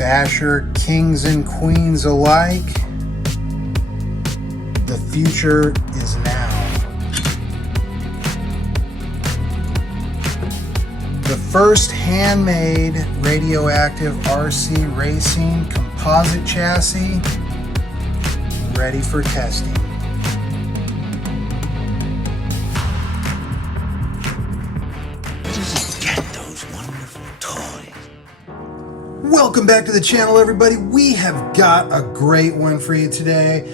Basher kings and queens alike, the future is now. The first handmade Radioactive RC Racing composite chassis ready for testing. Just get those wonderful toys. Welcome back to the channel, everybody. We have got a great one for you today.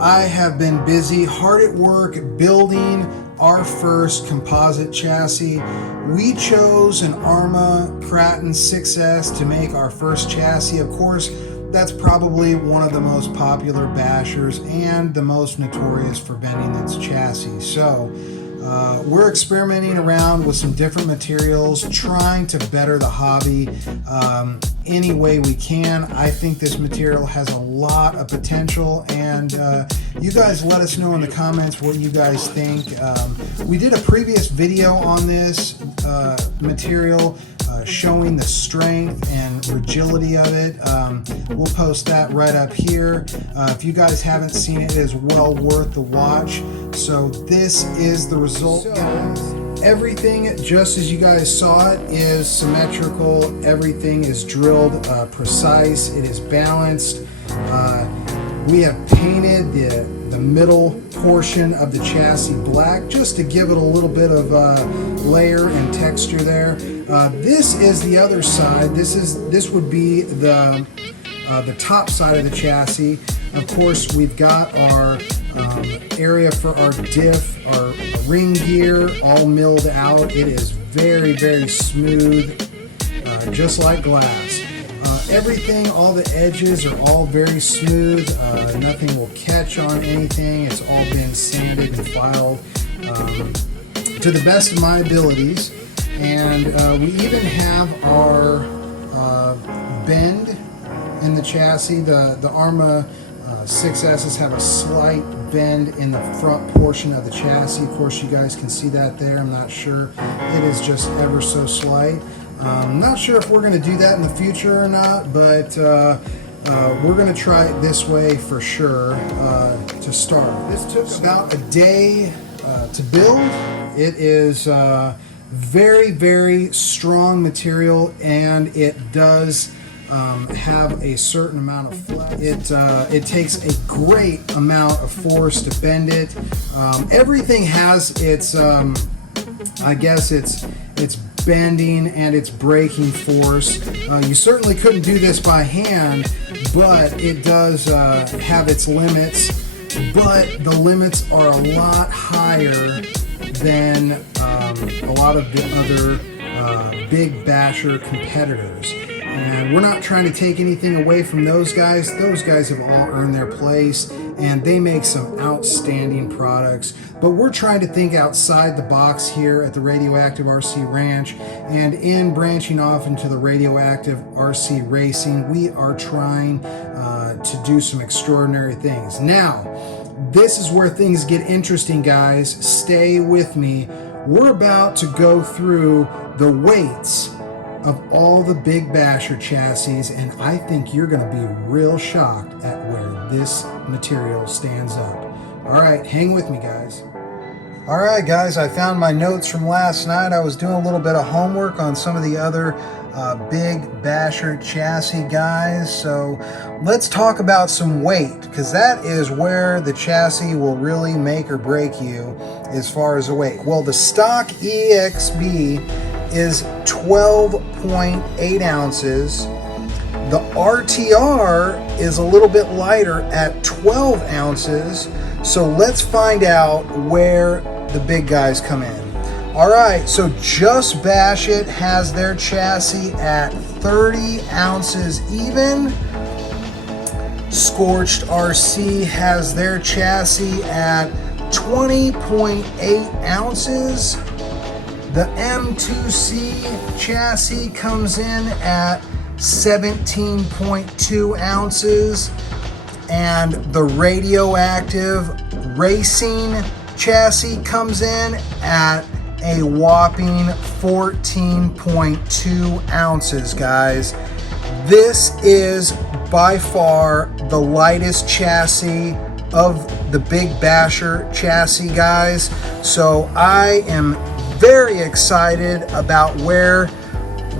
I have been busy, hard at work, building our first composite chassis. We chose an Arrma Kraton 6S to make our first chassis. Of course, that's probably one of the most popular bashers and the most notorious for bending its chassis. So we're experimenting around with some different materials, trying to better the hobby any way we can. I think this material has a lot of potential, and you guys let us know in the comments what you guys think. We did a previous video on this material showing the strength and rigidity of it. We'll post that right up here. If you guys haven't seen it, it is well worth the watch. So this is the result, guys. Everything, just as you guys saw it, is symmetrical. Everything is drilled precise. It is balanced. We have painted the middle portion of the chassis black just to give it a little bit of layer and texture there. This is the other side. This would be the top side of the chassis. Of course, we've got our area for our diff, our ring gear, all milled out. It is very, very smooth, just like glass. Everything, all the edges are all very smooth. Nothing will catch on anything. It's all been sanded and filed to the best of my abilities. And we even have our bend in the chassis. The Arrma 6S's have a slight bend in the front portion of the chassis. Of course, you guys can see that there. I'm not sure. It is just ever so slight. I'm not sure if we're going to do that in the future or not, but we're going to try it this way for sure to start. This took about a day to build. It is very, very strong material, and it does have a certain amount of flex. It takes a great amount of force to bend it. Everything has its, I guess its bending and its braking force. You certainly couldn't do this by hand, but it does have its limits. But the limits are a lot higher than a lot of the other big basher competitors. And we're not trying to take anything away from those guys. Those guys have all earned their place, and they make some outstanding products. But we're trying to think outside the box here at the Radioactive RC Ranch, and in branching off into the Radioactive RC Racing, we are trying to do some extraordinary things. Now, this is where things get interesting, guys. Stay with me. We're about to go through the weights of all the big basher chassis, and I think you're going to be real shocked at where this material stands up. All right, hang with me, guys. All right, guys, I found my notes from last night. I was doing a little bit of homework on some of the other big basher chassis guys. So let's talk about some weight, because that is where the chassis will really make or break you as far as the weight. Well, the stock EXB is 12.8 ounces. The RTR is a little bit lighter at 12 ounces. So let's find out where the big guys come in. All right, so Just Bash It has their chassis at 30 ounces even. Scorched RC has their chassis at 20.8 ounces. The M2C chassis comes in at 17.2 ounces, and the Radioactive Racing chassis comes in at a whopping 14.2 ounces, guys. This is by far the lightest chassis of the Big Basher chassis, guys. So I am very excited about where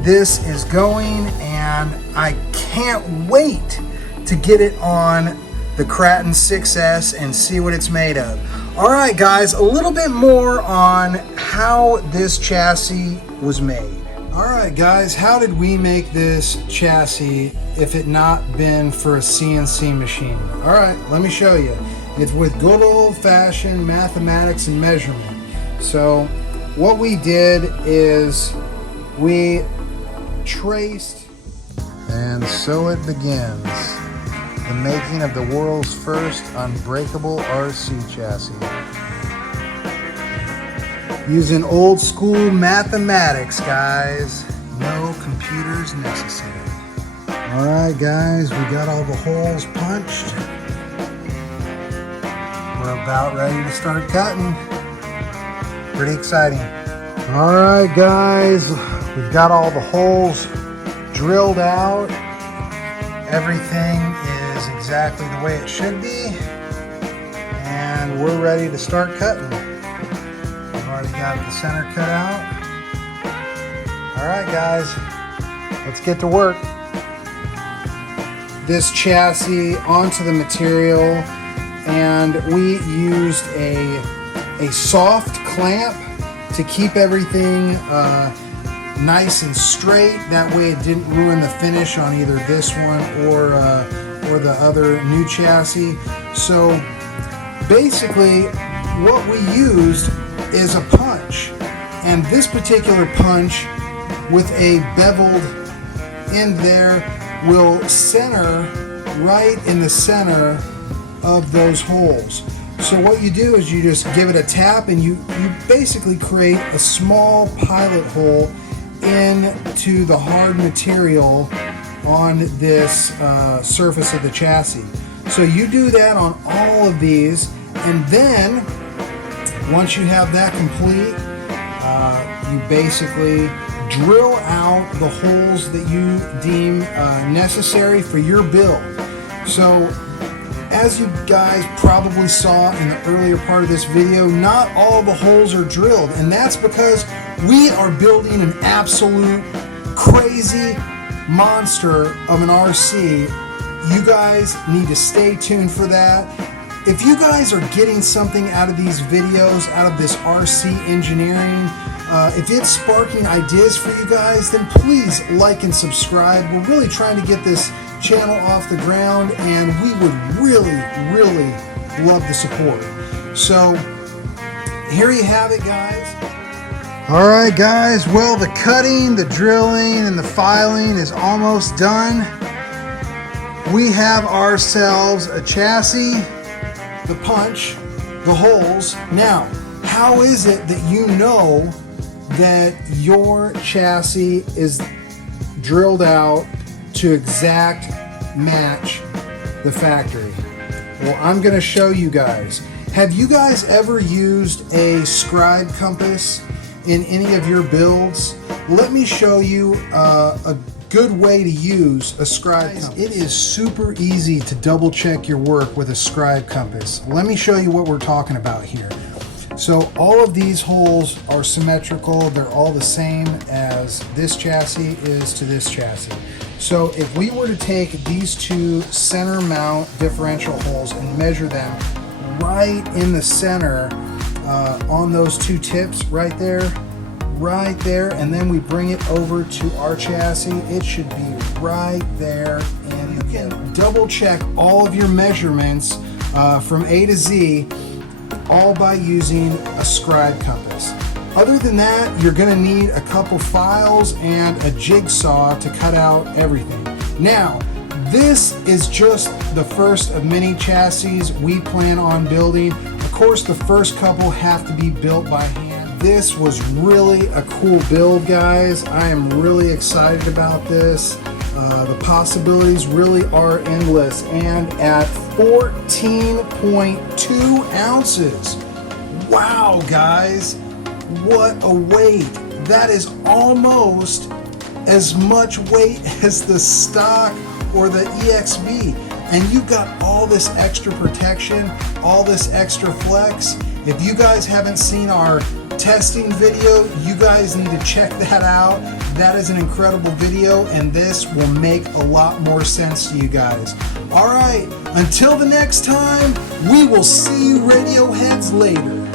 this is going, and I can't wait to get it on the Kraton 6S and see what it's made of. All right, guys, a little bit more on how this chassis was made. All right, guys, how did we make this chassis if it not been for a CNC machine? All right, let me show you. It's with good old-fashioned mathematics and measurement. So what we did is we traced, and so it begins. The making of the world's first unbreakable RC chassis. Using old school mathematics, guys. No computers necessary. All right, guys, we got all the holes punched. We're about ready to start cutting. Pretty exciting. All right, guys, we've got all the holes drilled out. Everything is exactly the way it should be. And we're ready to start cutting. Already got the center cut out. All right, guys, let's get to work. This chassis onto the material, and we used a soft clamp to keep everything nice and straight. That way it didn't ruin the finish on either this one or the other new chassis. So basically what we used is a punch, and this particular punch with a beveled end there will center right in the center of those holes. So what you do is you just give it a tap, and you basically create a small pilot hole into the hard material on this surface of the chassis. So you do that on all of these, and then once you have that complete, you basically drill out the holes that you deem necessary for your build. So as you guys probably saw in the earlier part of this video, not all the holes are drilled, and that's because we are building an absolute crazy monster of an RC. You guys need to stay tuned for that. If you guys are getting something out of these videos, out of this RC engineering, if it's sparking ideas for you guys, then please like and subscribe. We're really trying to get this channel off the ground, and we would really, really love the support. So here you have it, guys. All right, guys, well, the cutting, the drilling, and the filing is almost done. We have ourselves a chassis, the punch, the holes. Now, how is it that you know that your chassis is drilled out to exact match the factory? Well, I'm going to show you guys. Have you guys ever used a scribe compass in any of your builds? Let me show you a good way to use a scribe compass. It is super easy to double check your work with a scribe compass. Let me show you what we're talking about here. So all of these holes are symmetrical. They're all the same as this chassis is to this chassis. So if we were to take these two center mount differential holes and measure them right in the center on those two tips right there, and then we bring it over to our chassis, it should be right there. And you can double check all of your measurements from A to Z, all by using a scribe compass. Other than that, you're going to need a couple files and a jigsaw to cut out everything. Now, this is just the first of many chassis we plan on building. Of course, the first couple have to be built by hand. This was really a cool build, guys. I am really excited about this. The possibilities really are endless, and at 14.2 ounces. Wow, guys, what a weight. That is almost as much weight as the stock or the EXV, and you got all this extra protection, all this extra flex. If you guys haven't seen our testing video, you guys need to check that out. That is an incredible video, and this will make a lot more sense to you guys. All right, until the next time, we will see you Radioheads later.